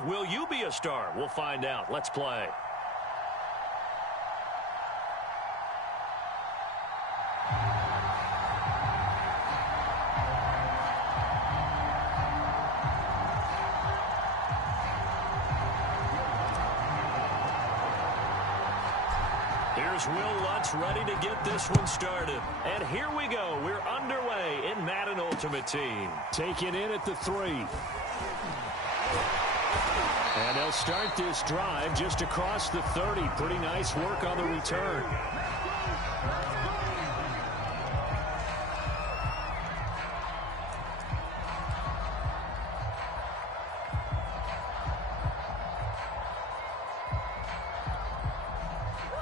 Will you be a star? We'll find out. Let's play. Here's Will Lutz ready to get this one started. And here we go. We're underway in Madden Ultimate Team. Taken in at the 3. And they'll start this drive just across the 30. Pretty nice work on the return.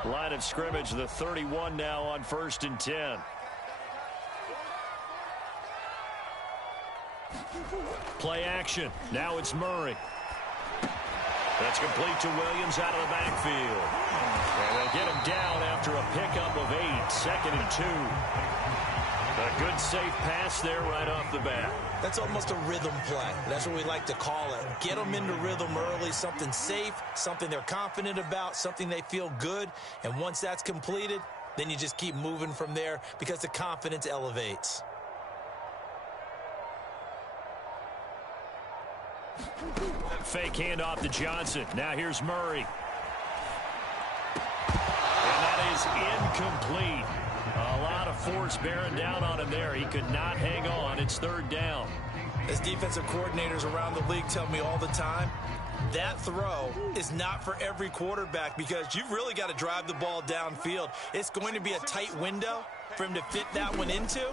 Line of scrimmage, the 31 now on 1st and 10. Play action. Now it's Murray. That's complete to Williams out of the backfield. And they'll get him down after a pickup of 8. 2nd and 2. A good safe pass there right off the bat. That's almost a rhythm play. That's what we like to call it. Get them into rhythm early, something safe, something they're confident about, something they feel good. And once that's completed, then you just keep moving from there because the confidence elevates. Fake handoff to Johnson. Now here's Murray. And that is incomplete. A lot of force bearing down on him there. He could not hang on. It's 3rd down. As defensive coordinators around the league tell me all the time, that throw is not for every quarterback because you've really got to drive the ball downfield. It's going to be a tight window for him to fit that one into.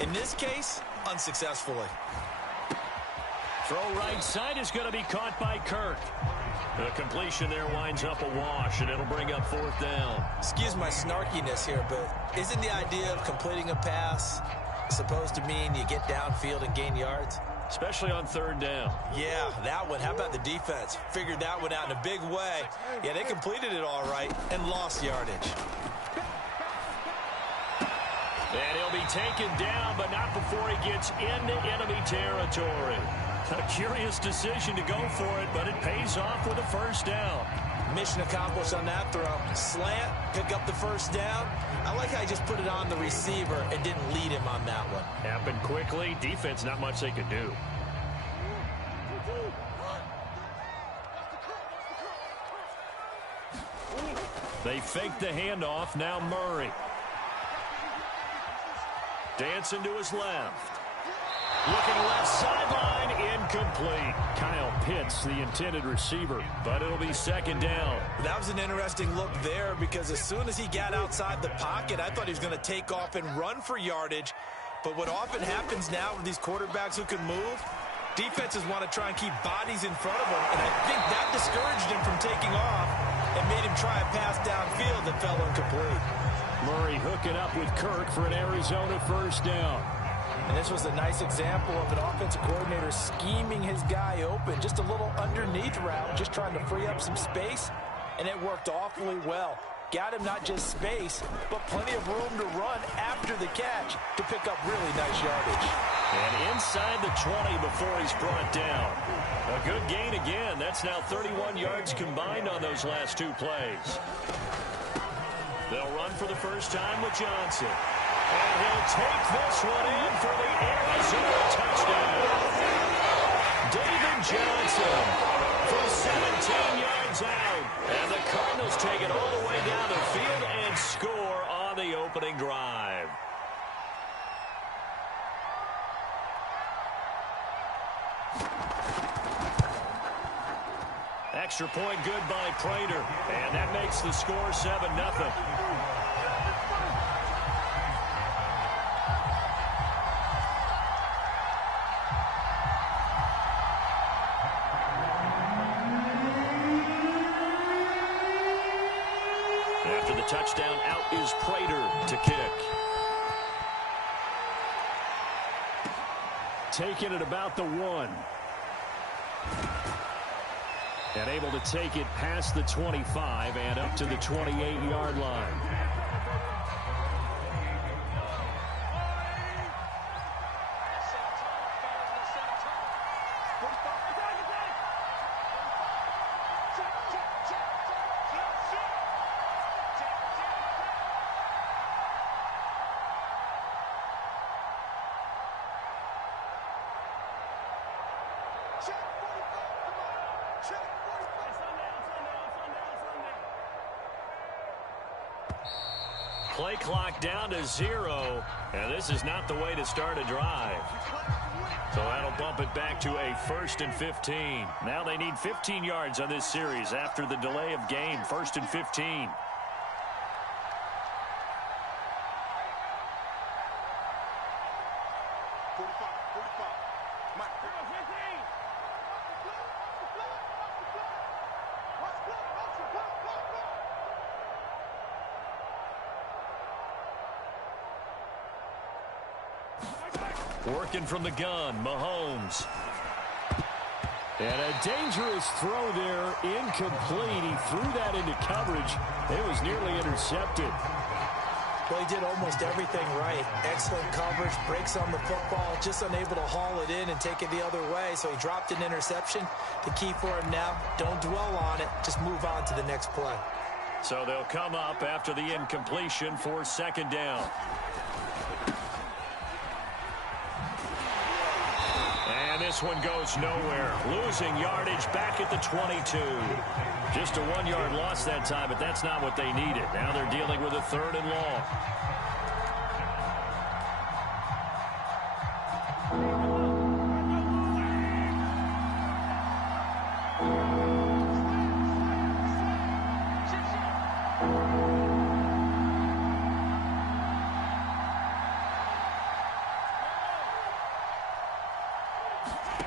In this case, unsuccessfully. Throw right side is going to be caught by Kirk. The completion there winds up a wash, and it'll bring up 4th down. Excuse my snarkiness here, but isn't the idea of completing a pass supposed to mean you get downfield and gain yards? Especially on 3rd down. Yeah, that one. How about the defense? Figured that one out in a big way. Yeah, they completed it all right and lost yardage. And he'll be taken down, but not before he gets into enemy territory. A curious decision to go for it, but it pays off with a 1st down. Mission accomplished on that throw. Slant, pick up the 1st down. I like how he just put it on the receiver and didn't lead him on that one. Happened quickly. Defense, not much they could do. They fake the handoff. Now Murray. Dancing to his left. Looking left sideline, incomplete. Kyle Pitts, the intended receiver, but it'll be 2nd down. That was an interesting look there because as soon as he got outside the pocket, I thought he was going to take off and run for yardage. But what often happens now with these quarterbacks who can move, defenses want to try and keep bodies in front of them. And I think that discouraged him from taking off and made him try a pass downfield that fell incomplete. Murray hooking up with Kirk for an Arizona 1st down. And this was a nice example of an offensive coordinator scheming his guy open. Just a little underneath route, just trying to free up some space. And it worked awfully well. Got him not just space, but plenty of room to run after the catch to pick up really nice yardage. And inside the 20 before he's brought down. A good gain again. That's now 31 yards combined on those last 2 plays. They'll run for the 1st time with Johnson. And he'll take this one in for the Arizona touchdown. David Johnson from 17 yards out. And the Cardinals take it all the way down the field and score on the opening drive. Extra point good by Prater. And that makes the score 7-0. After the touchdown, out is Prater to kick. Taking it about the 1. And able to take it past the 25 and up to the 28-yard line. Play clock down to 0, and this is not the way to start a drive. So that'll bump it back to a 1st and 15. Now they need 15 yards on this series after the delay of game. 1st and 15. Working from the gun, Mahomes. And a dangerous throw there, incomplete. He threw that into coverage. It was nearly intercepted. Well, he did almost everything right. Excellent coverage, breaks on the football, just unable to haul it in and take it the other way. So he dropped an interception. The key for him now, don't dwell on it. Just move on to the next play. So they'll come up after the incompletion for 2nd down. And this one goes nowhere. Losing yardage back at the 22. Just a 1-yard loss that time, but that's not what they needed. Now they're dealing with a 3rd and long.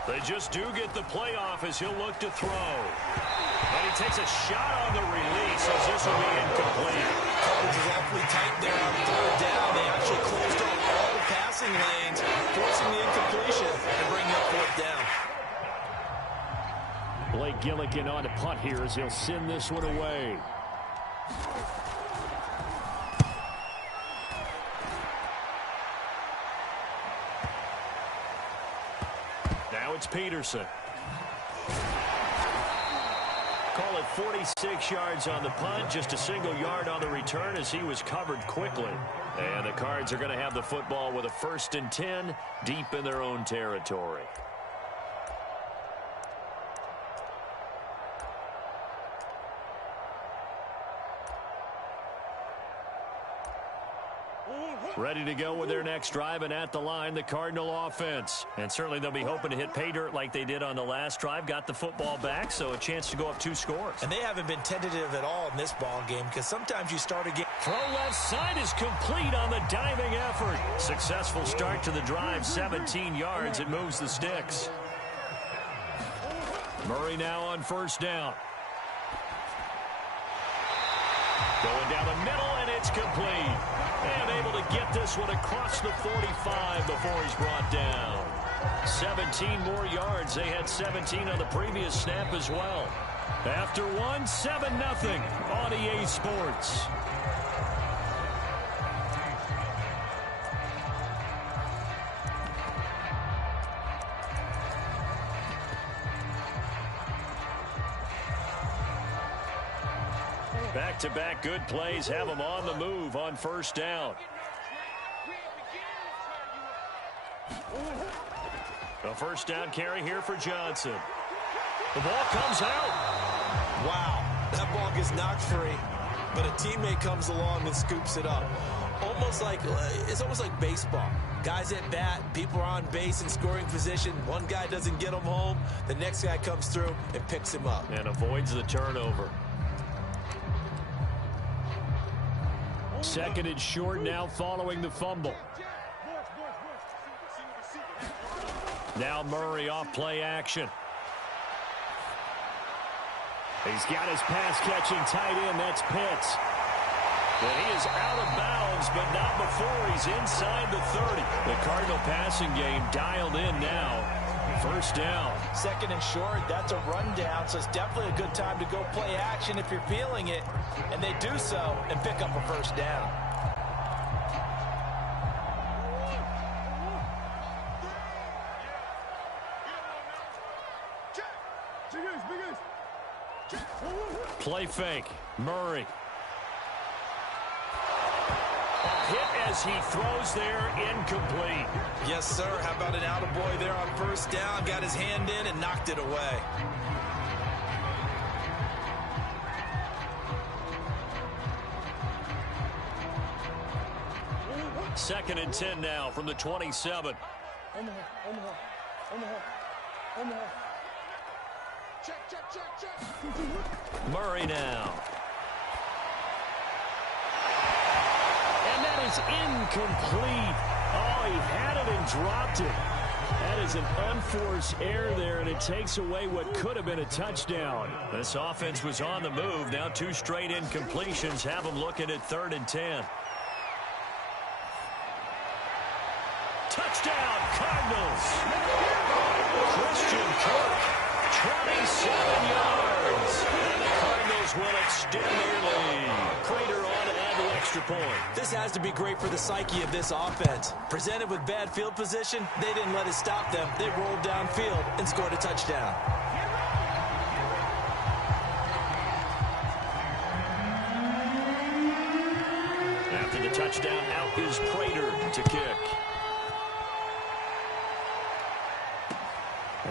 They just do get the playoff as he'll look to throw. And he takes a shot on the release as this will be incomplete. Coverage is awfully tight there on 3rd down. They actually closed off all the passing lanes, forcing the incompletion and bringing up 4th down. Blake Gillikin on to punt here as he'll send this one away. Now it's Peterson. Call it 46 yards on the punt, just a single yard on the return as he was covered quickly. And the Cards are going to have the football with a 1st and 10 deep in their own territory. Ready to go with their next drive, and at the line, the Cardinal offense. And certainly they'll be hoping to hit pay dirt like they did on the last drive. Got the football back, so a chance to go up 2 scores. And they haven't been tentative at all in this ball game because sometimes you start a game. Throw left side is complete on the diving effort. Successful start to the drive, 17 yards. It moves the sticks. Murray now on 1st down. Going down the middle, and it's complete. And able to get this one across the 45 before he's brought down. 17 more yards. They had 17 on the previous snap as well. After one, 7-0 on EA Sports. Back-to-back good plays have them on the move on 1st down. A 1st down carry here for Johnson. The ball comes out. Wow, that ball gets knocked free, but a teammate comes along and scoops it up. It's almost like baseball. Guys at bat, people are on base in scoring position. One guy doesn't get him home. The next guy comes through and picks him up. And avoids the turnover. 2nd and short now following the fumble. Now Murray off play action. He's got his pass-catching tight end. That's Pitts. And he is out of bounds, but not before he's inside the 30. The Cardinal passing game dialed in now. 1st down. 2nd and short, that's a rundown, so it's definitely a good time to go play action if you're feeling it. And they do so and pick up a 1st down. Play fake. Murray. Hit as he throws there, incomplete. Yes, sir. How about an attaboy there on 1st down? Got his hand in and knocked it away. 2nd and 10 now from the 27. Murray now. And that is incomplete. Oh, he had it and dropped it. That is an unforced error there, and it takes away what could have been a touchdown. This offense was on the move. Now 2 straight incompletions have them looking at 3rd and 10. Touchdown, Cardinals. Christian Kirk, 27 yards. And the Cardinals will extend their lead. Prater on to add the extra point. This has to be great for the psyche of this offense. Presented with bad field position, they didn't let it stop them. They rolled downfield and scored a touchdown. After the touchdown, out is Prater to kick.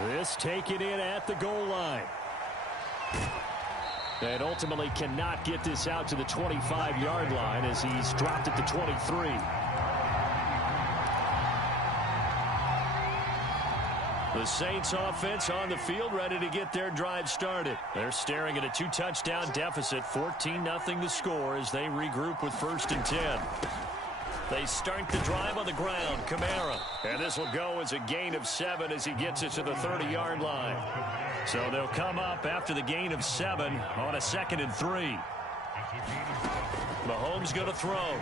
This taken in at the goal line. And ultimately cannot get this out to the 25-yard line as he's dropped at the 23. The Saints offense on the field ready to get their drive started. They're staring at a 2-touchdown deficit, 14-0 the score as they regroup with 1st and 10. They start the drive on the ground. Kamara. And this will go as a gain of 7 as he gets it to the 30-yard line. So they'll come up after the gain of 7 on a 2nd and 3. Mahomes going to throw.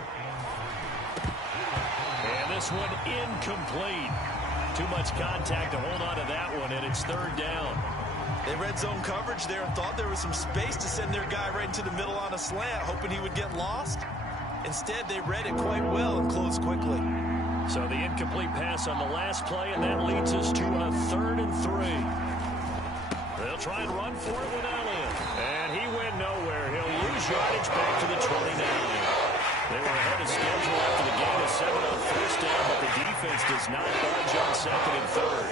And this one incomplete. Too much contact to hold on to that one, and it's 3rd down. They red zone coverage there and thought there was some space to send their guy right into the middle on a slant, hoping he would get lost. Instead, they read it quite well and closed quickly. So the incomplete pass on the last play, and that leads us to a 3rd and 3. They'll try and run for it with Elliott. And he went nowhere. He'll lose yardage back to the 29. They were ahead of schedule after the gain of 7 on 1st down, but the defense does not budge on 2nd and 3rd.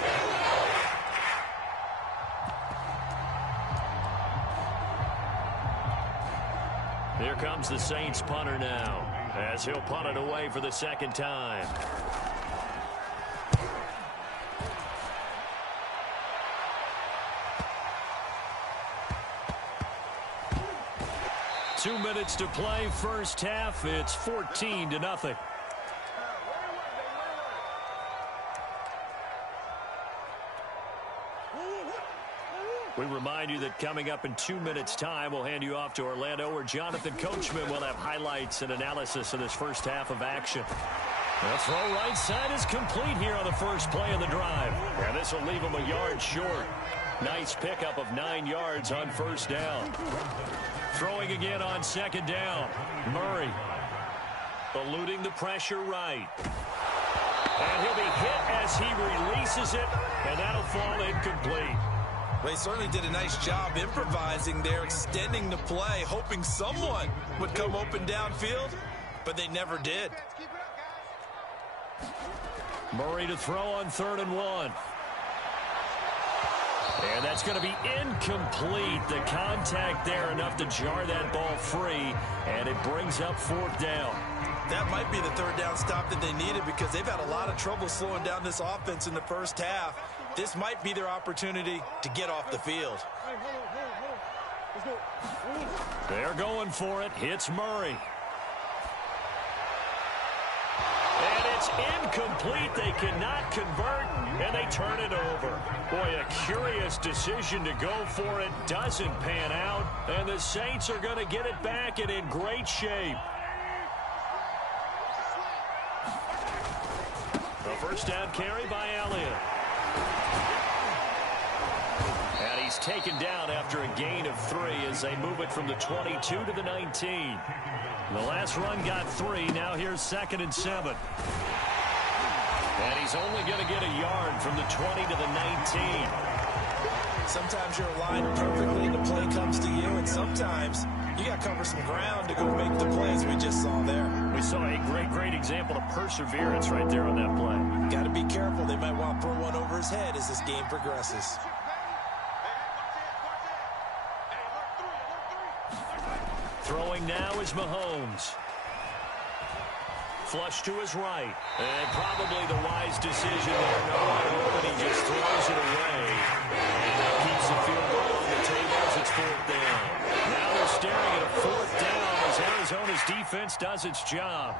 Here comes the Saints punter now, as he'll punt it away for the 2nd time. Two minutes to play, first half. It's 14-0. We remind you that coming up in 2 minutes' time, we'll hand you off to Orlando, where Jonathan Coachman will have highlights and analysis of this first half of action. The throw right side is complete here on the first play of the drive. And this will leave him a yard short. Nice pickup of 9 yards on 1st down. Throwing again on 2nd down. Murray eluding the pressure right. And he'll be hit as he releases it, and that'll fall incomplete. Well, he certainly did a nice job improvising there, extending the play, hoping someone would come open downfield, but they never did. Murray to throw on 3rd and 1. And that's going to be incomplete. The contact there enough to jar that ball free, and it brings up 4th down. That might be the 3rd down stop that they needed because they've had a lot of trouble slowing down this offense in the first half. This might be their opportunity to get off the field. They're going for it. Hits Murray. And it's incomplete. They cannot convert, and they turn it over. Boy, a curious decision to go for it. Doesn't pan out, and the Saints are going to get it back and in great shape. A 1st down carry by Elliott. And he's taken down after a gain of 3 as they move it from the 22 to the 19. The last run got 3. Now here's 2nd and 7. And he's only going to get a yard from the 20 to the 19. Sometimes you're aligned perfectly and the play comes to you, and sometimes you got to cover some ground to go make the play as we just saw there. We saw a great example of perseverance right there on that play. Got to be careful. They might want to throw one over his head as this game progresses. Throwing now is Mahomes. flush to his right. And probably the wise decision there. No one open. He just throws it away. And that keeps the field goal on the table as it's 4th down. Now they're staring at a 4th down as Arizona's defense does its job.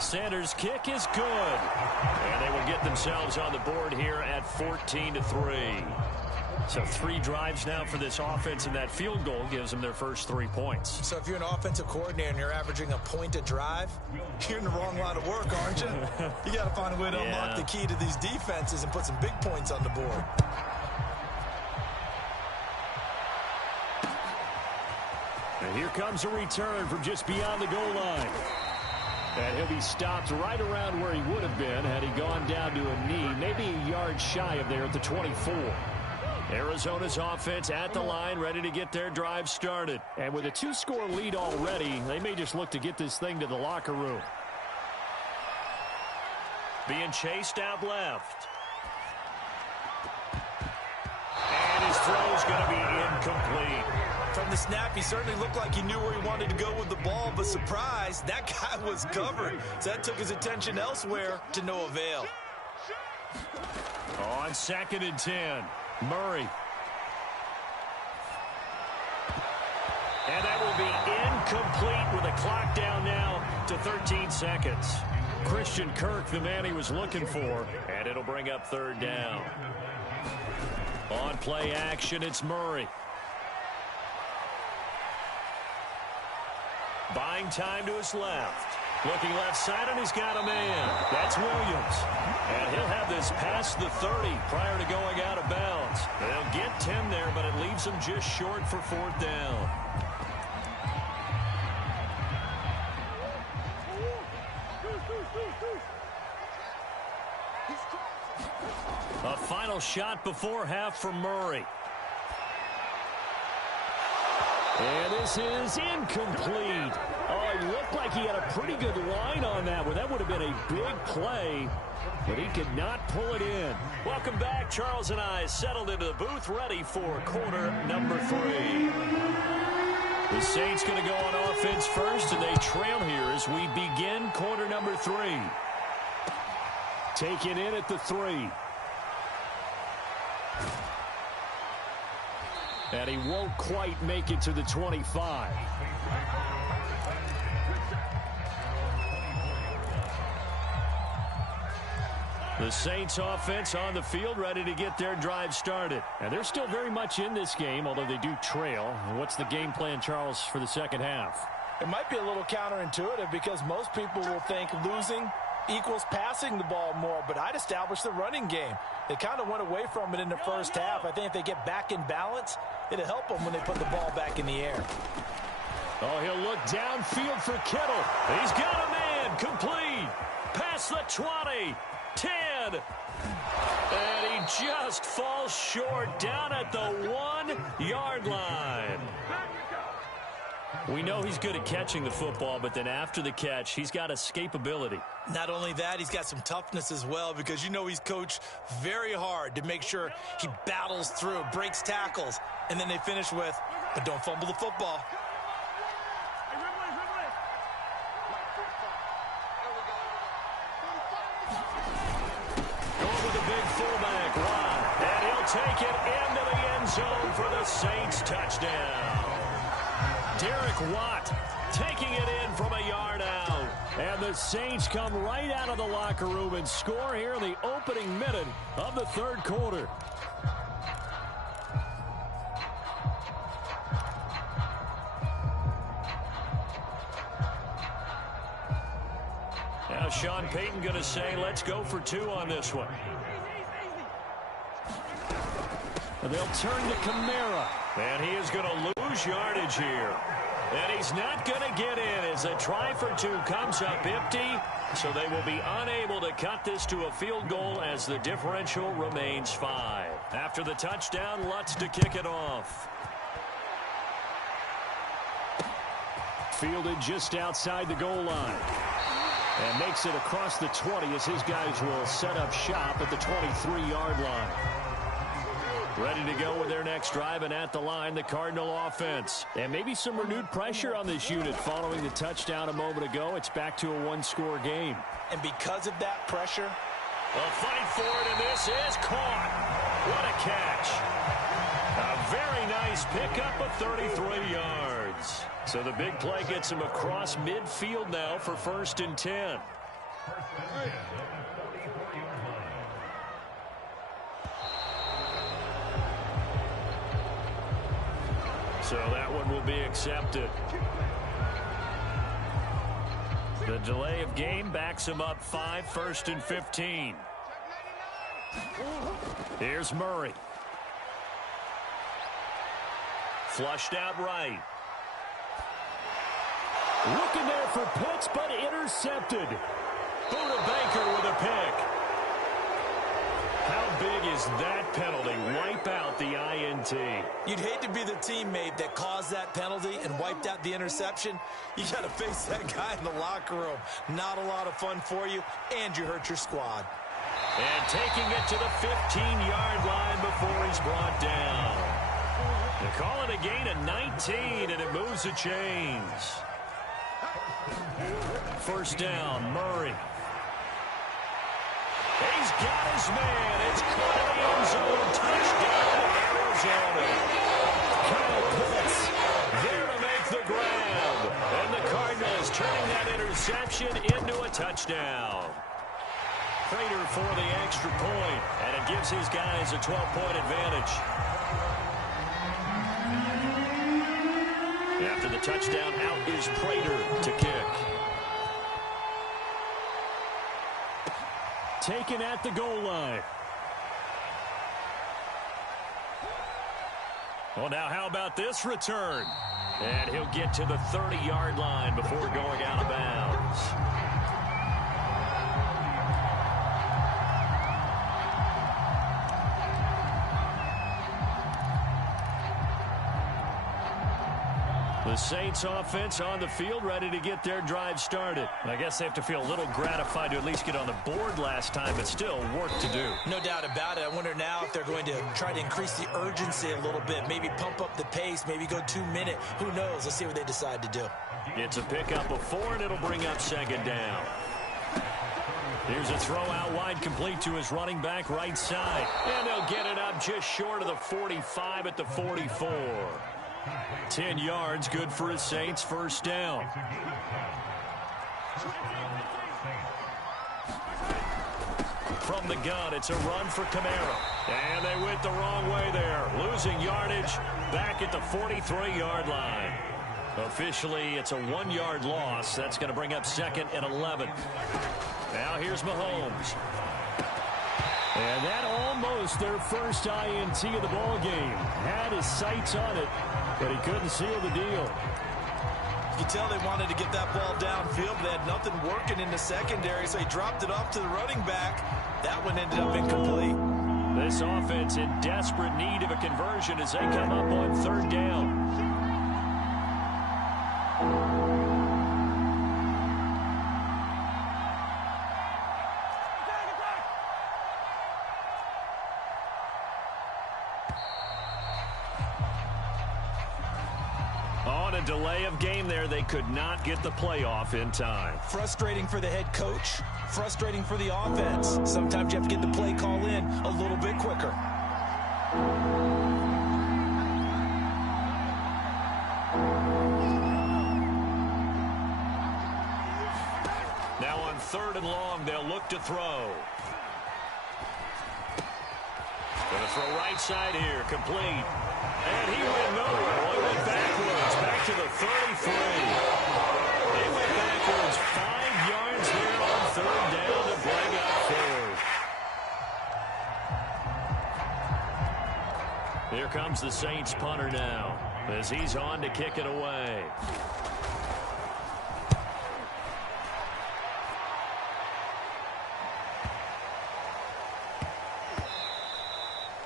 Sanders' kick is good. And they will get themselves on the board here at 14-3. So 3 drives now for this offense, and that field goal gives them their first 3 points. So if you're an offensive coordinator and you're averaging a point a drive, you're in the wrong line of work, aren't you? You got to find a way to unlock the key to these defenses and put some big points on the board. And here comes a return from just beyond the goal line. And he'll be stopped right around where he would have been had he gone down to a knee, maybe a yard shy of there at the 24. Arizona's offense at the line, ready to get their drive started. And with a 2-score lead already, they may just look to get this thing to the locker room. Being chased out left. And his throw's going to be incomplete. From the snap, he certainly looked like he knew where he wanted to go with the ball, but surprise, that guy was covered. So that took his attention elsewhere to no avail. On 2nd and 10, Murray. And that will be incomplete with a clock down now to 13 seconds. Christian Kirk, the man he was looking for, and it'll bring up 3rd down. On play action, it's Murray. Buying time to his left. Looking left side, and he's got a man. That's Williams. And he'll have this past the 30 prior to going out of bounds. They'll get 10 there, but it leaves them just short for 4th down. A final shot before half for Murray. And this is incomplete. Oh, it looked like he had a pretty good line on that one. That would have been a big play, but he could not pull it in. Welcome back. Charles and I settled into the booth, ready for quarter number 3. The Saints going to go on offense first, and they trail here as we begin quarter number 3. Taken in at the 3. And he won't quite make it to the 25. The Saints offense on the field, ready to get their drive started. And they're still very much in this game, although they do trail. What's the game plan, Charles, for the second half? It might be a little counterintuitive because most people will think losing equals passing the ball more, but I'd establish the running game. They kind of went away from it in the first half. I think if they get back in balance, it'll help them when they put the ball back in the air. Oh, he'll look downfield for Kittle. He's got a man, complete. Past the 20, 10. And he just falls short down at the 1-yard line. We know he's good at catching the football, but then after the catch, he's got escapability. Not only that, he's got some toughness as well because you know he's coached very hard to make sure he battles through, breaks tackles, and then they finish with, but don't fumble the football. Going with a big fullback, Watt, and he'll take it into the end zone for the Saints touchdown. Derek Watt taking it in from a yard out. And the Saints come right out of the locker room and score here in the opening minute of the third quarter. Now Sean Payton going to say, let's go for 2 on this one. And they'll turn to Kamara. And he is going to lose yardage here. And he's not going to get in as a try for 2 comes up empty. So they will be unable to cut this to a field goal as the differential remains 5. After the touchdown, Lutz to kick it off. Fielded just outside the goal line. And makes it across the 20 as his guys will set up shop at the 23-yard line. Ready to go with their next drive, and at the line, the Cardinal offense. And maybe some renewed pressure on this unit following the touchdown a moment ago. It's back to a one-score game. And because of that pressure, a fight for it, and this is caught. What a catch. A very nice pickup of 33 yards. So the big play gets him across midfield now for 1st and 10. So that one will be accepted. The delay of game backs him up 5, 1st and 15. Here's Murray. Flushed out right. Looking there for Pitts, but intercepted. Buda Baker with a pick. How big is that penalty? Wipe out the INT. You'd hate to be the teammate that caused that penalty and wiped out the interception. You got to face that guy in the locker room. Not a lot of fun for you, and you hurt your squad. And taking it to the 15-yard line before he's brought down. They call it a gain of 19, and it moves the chains. 1st down, Murray. He's got his man. It's caught in the end zone. Touchdown, Arizona. Kyle Pitts there to make the grab. And the Cardinals turning that interception into a touchdown. Prater for the extra point, and it gives his guys a 12-point advantage. After the touchdown, out is Prater to kick. Taken at the goal line. Well, now how about this return? And he'll get to the 30-yard line before going out of bounds. The Saints offense on the field, ready to get their drive started. I guess they have to feel a little gratified to at least get on the board last time, but still work to do. No doubt about it. I wonder now if they're going to try to increase the urgency a little bit, maybe pump up the pace, maybe go 2-minute. Who knows? Let's see what they decide to do. It's a pickup of 4, and it'll bring up 2nd down. Here's a throw out wide, complete to his running back right side. And they'll get it up just short of the 45 at the 44. 10 yards, good for his Saints, 1st down. From the gun, it's a run for Kamara. And they went the wrong way there. Losing yardage back at the 43-yard line. Officially, it's a 1-yard loss. That's going to bring up 2nd and 11. Now here's Mahomes. And that almost their first INT of the ball game. Had his sights on it, but he couldn't seal the deal. You can tell they wanted to get that ball downfield, but they had nothing working in the secondary, so he dropped it off to the running back. That one ended up incomplete. This offense in desperate need of a conversion as they come up on 3rd down. On a delay of game there, they could not get the playoff in time. Frustrating for the head coach, frustrating for the offense. Sometimes you have to get the play call in a little bit quicker. Now on 3rd and long, they'll look to throw. Going to throw right side here, complete. And he went nowhere. Well, he went backwards, back to the 33. He went backwards 5 yards there on 3rd down to bring up 4th. Here comes the Saints punter now as he's on to kick it away.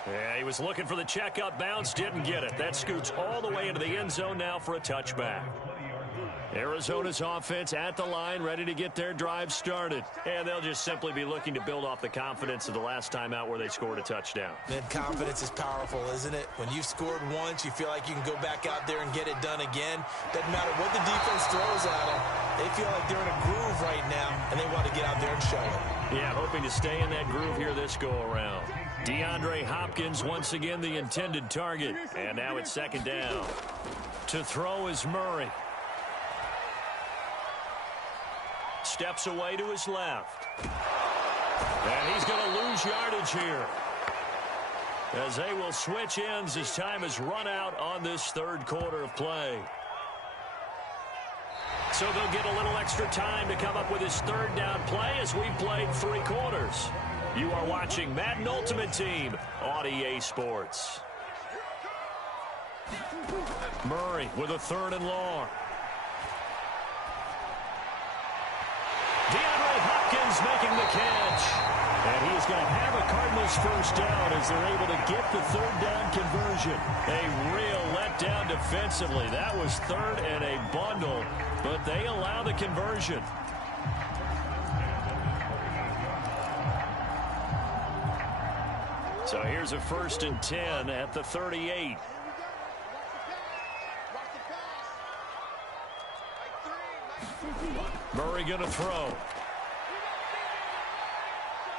Yeah, he was looking for the checkup bounce, didn't get it. That scoots all the way into the end zone now for a touchback. Arizona's offense at the line, ready to get their drive started. And they'll just simply be looking to build off the confidence of the last time out where they scored a touchdown. Man, confidence is powerful, isn't it? When you've scored once, you feel like you can go back out there and get it done again. Doesn't matter what the defense throws at them. They feel like they're in a groove right now, and they want to get out there and show it. Yeah, hoping to stay in that groove here this go-around. DeAndre Hopkins once again the intended target. And now it's second down. To throw is Murray. Steps away to his left. And he's going to lose yardage here, as they will switch ends as time has run out on this third quarter of play. So they'll get a little extra time to come up with his third down play as we've played 3 quarters. You are watching Madden Ultimate Team on EA Sports. Murray with a 3rd and long. DeAndre Hopkins making the catch. And he is going to have a Cardinals first down as they're able to get the 3rd down conversion. A real letdown defensively. That was 3rd and a bundle, but they allow the conversion. So here's a 1st and 10 at the 38. Murray going to throw.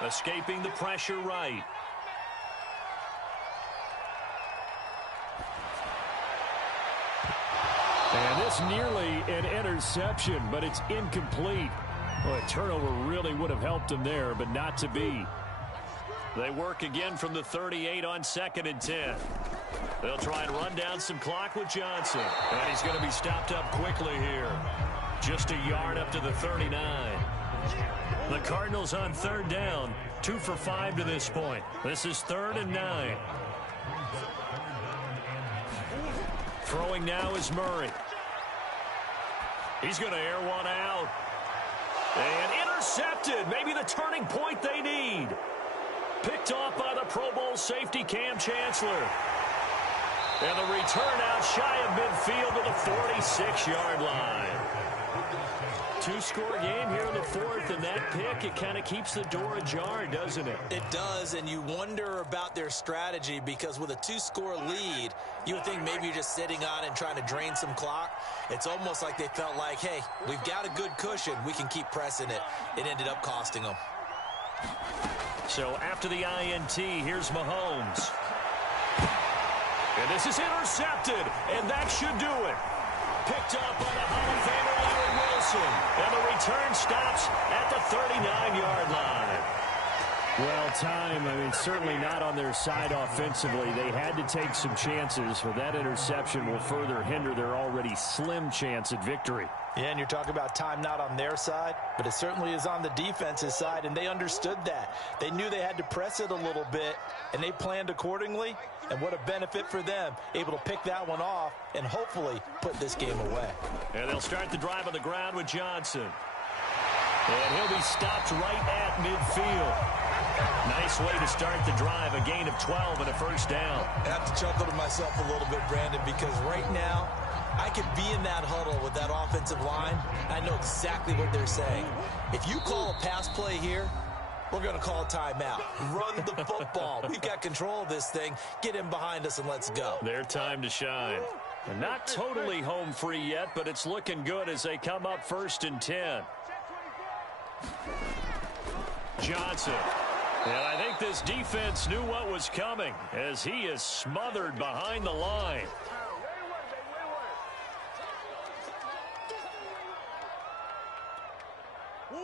Escaping the pressure right. And this nearly an interception, but it's incomplete. Well, a turnover really would have helped him there, but not to be. They work again from the 38 on 2nd and 10. They'll try and run down some clock with Johnson. And he's going to be stopped up quickly here. Just a yard up to the 39. The Cardinals on 3rd down. 2 for 5 to this point. This is 3rd and 9. Throwing now is Murray. He's going to air one out. And intercepted. Maybe the turning point they need. Picked off by the Pro Bowl safety Cam Chancellor. And the return out shy of midfield to the 46-yard line. 2-score game here in the 4th, and that pick, it kind of keeps the door ajar, doesn't it? It does, and you wonder about their strategy, because with a 2-score lead, you would think maybe you're just sitting on it and trying to drain some clock. It's almost like they felt like, hey, we've got a good cushion. We can keep pressing it. It ended up costing them. So after the INT, here's Mahomes. And this is intercepted, and that should do it. Picked up by the Hall of Famer Larry Wilson. And the return stops at the 39-yard line. Well, time, certainly not on their side offensively. They had to take some chances, but that interception will further hinder their already slim chance at victory. Yeah, and you're talking about time not on their side, but it certainly is on the defense's side, and they understood that. They knew they had to press it a little bit, and they planned accordingly, and what a benefit for them, able to pick that one off and hopefully put this game away. And they'll start the drive on the ground with Johnson. And he'll be stopped right at midfield. Nice way to start the drive, a gain of 12 and a first down. I have to chuckle to myself a little bit, Brandon, because right now, I could be in that huddle with that offensive line. I know exactly what they're saying. If you call a pass play here, we're going to call a timeout. Run the football. We've got control of this thing. Get in behind us and let's go. Their time to shine. And not totally home free yet, but it's looking good as they come up 1st and 10. Johnson. And I think this defense knew what was coming as he is smothered behind the line.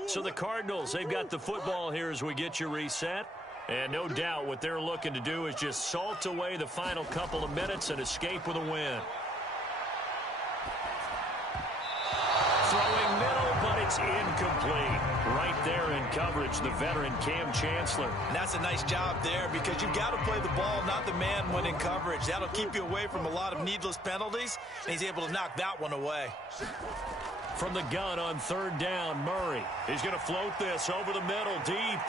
So the Cardinals, they've got the football here as we get you reset. And no doubt what they're looking to do is just salt away the final couple of minutes and escape with a win. Throwing middle, but it's incomplete. Right there in coverage, the veteran Cam Chancellor. And that's a nice job there because you've got to play the ball, not the man when in coverage. That'll keep you away from a lot of needless penalties, and he's able to knock that one away. From the gun on 3rd down, Murray. He's going to float this over the middle, deep.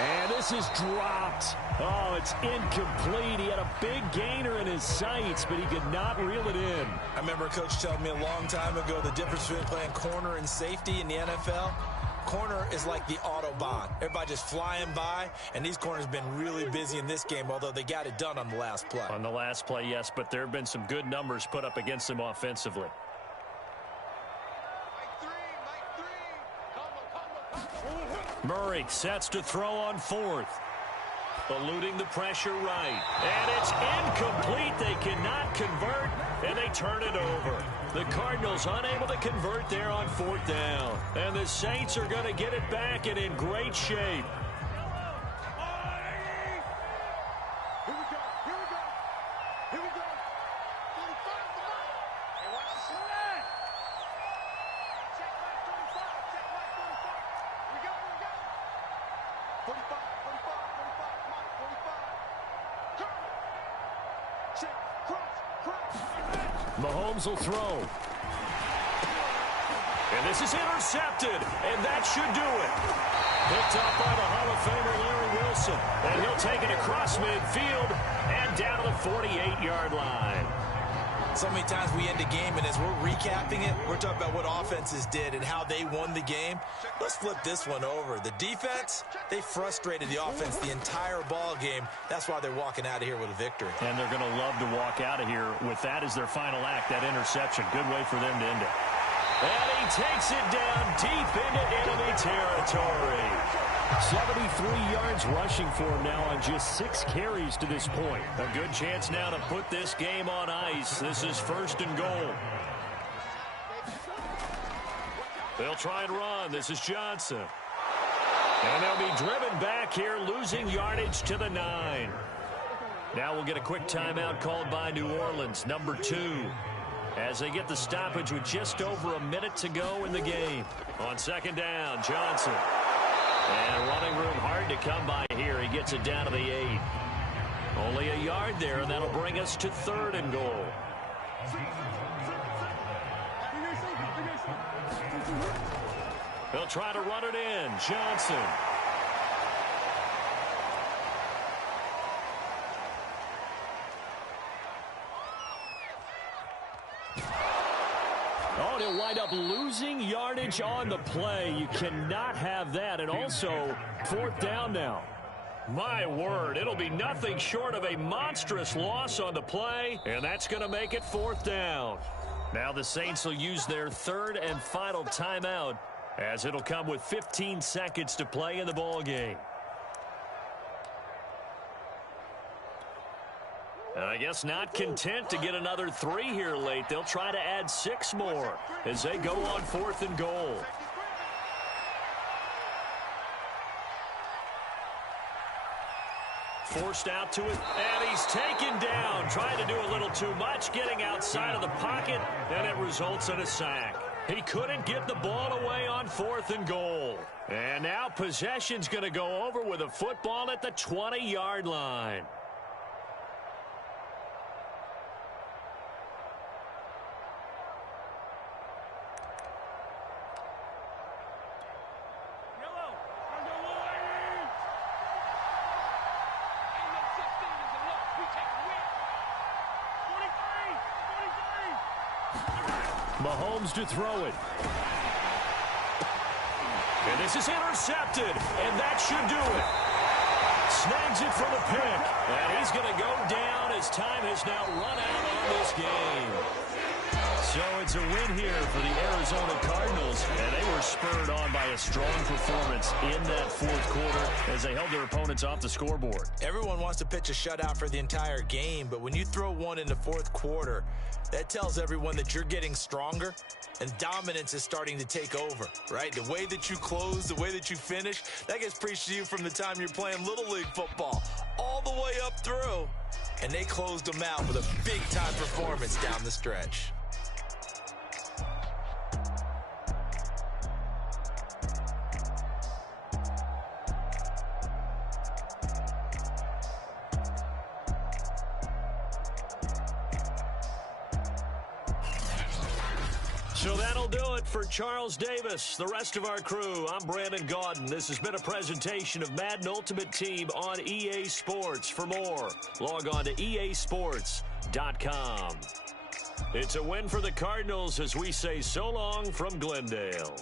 And this is dropped. Oh, it's incomplete. He had a big gainer in his sights, but he could not reel it in. I remember a coach telling me a long time ago the difference between playing corner and safety in the NFL. Corner is like the Autobahn. Everybody just flying by, and these corners have been really busy in this game, although they got it done on the last play. On the last play, yes, but there have been some good numbers put up against them offensively. Murray sets to throw on 4th. Eluding the pressure right. And it's incomplete. They cannot convert, and they turn it over. The Cardinals unable to convert there on 4th down. And the Saints are going to get it back and in great shape. Mahomes will throw. And this is intercepted, and that should do it. Picked up by the Hall of Famer Larry Wilson, and he'll take it across midfield and down to the 48-yard line. So many times we end a game, and as we're recapping it, we're talking about what offenses did and how they won the game. Let's flip this one over. The defense, they frustrated the offense the entire ball game. That's why they're walking out of here with a victory. And they're going to love to walk out of here with that as their final act, that interception. Good way for them to end it. And he takes it down deep into enemy territory. 73 yards rushing for him now on just 6 carries to this point. A good chance now to put this game on ice. This is 1st and goal. They'll try and run. This is Johnson. And they'll be driven back here, losing yardage to the 9. Now we'll get a quick timeout called by New Orleans, number 2. As they get the stoppage with just over a minute to go in the game. On 2nd down, Johnson. And running room hard to come by here. He gets it down to the 8. Only a yard there, and that'll bring us to 3rd and goal. They'll try to run it in. Johnson. Oh, they'll wind up losing yardage on the play. You cannot have that. And also, 4th down now. My word, it'll be nothing short of a monstrous loss on the play, and that's going to make it 4th down. Now the Saints will use their 3rd and final timeout, as it'll come with 15 seconds to play in the ball game. And I guess not content to get another 3 here late. They'll try to add 6 more as they go on 4th and goal. Forced out to it, and he's taken down. Trying to do a little too much, getting outside of the pocket, and it results in a sack. He couldn't get the ball away on 4th and goal. And now possession's going to go over with a football at the 20-yard line. Mahomes to throw it. And this is intercepted, and that should do it. Snags it for the pick, and he's going to go down as time has now run out on this game. So it's a win here for the Arizona Cardinals, and they were spurred on by a strong performance in that 4th quarter as they held their opponents off the scoreboard. Everyone wants to pitch a shutout for the entire game, but when you throw one in the 4th quarter, that tells everyone that you're getting stronger and dominance is starting to take over, right? The way that you close, the way that you finish, that gets preached to you from the time you're playing Little League football all the way up through. And they closed them out with a big-time performance down the stretch. So that'll do it for Charles Davis, the rest of our crew. I'm Brandon Gaudin. This has been a presentation of Madden Ultimate Team on EA Sports. For more, log on to easports.com. It's a win for the Cardinals as we say so long from Glendale.